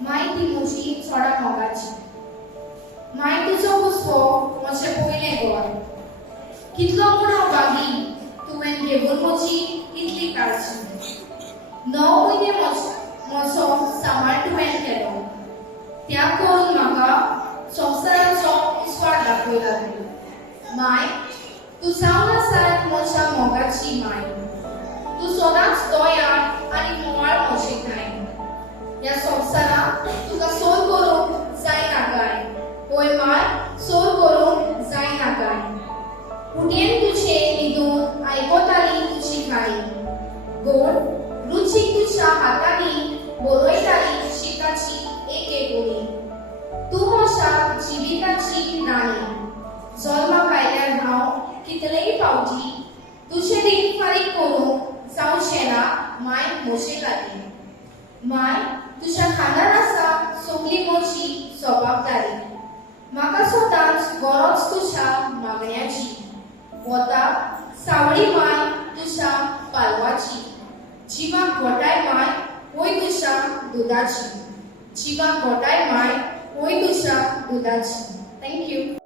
माय ती म्हजी चोडा मोगाची माय तुजो हुस्को म्हजें पयलें गोंय कितलो म्हूण हांव बागी तुवें घेवन म्हजी इतली काळजी 9 म्हयने म्हजो सांबाळ तुवें केलो त्याग करून म्हाका संवसाराचो इस्वाड दाखयला माय तूं जावन आसा म्हज्या मोगाची माय तूं सदांच दोयाळ आनी मोवाळ म्हजी कांय ह्या संवसारांत तुका सोर करूंक जायना काय ओय माय सोर करूंक जायना काय कुडयेन तुजे न्हिदून आयकताली तुजी काळी गोड रुचीक तुज्या हातांनी बरयताली शिकाची एक एक ओळी तूं म्हज्या जिविताची राणी जल्माक आयल्यार हांव कितलेय फावटी तुजें रीण फारीक करूंक जावचें ना माय म्हजे खातीर माय तुज्या खांदार आसा सगळी म्हजी जबाबदारी म्हाका सदांच गरज तुज्या मागण्याची वता सावळी माय तुज्या पालवाची जिवाक घोटाय माय वय तुज्या दुदाची जिवाक घोटाय माय वय तुज्या दुदाची थँक्यू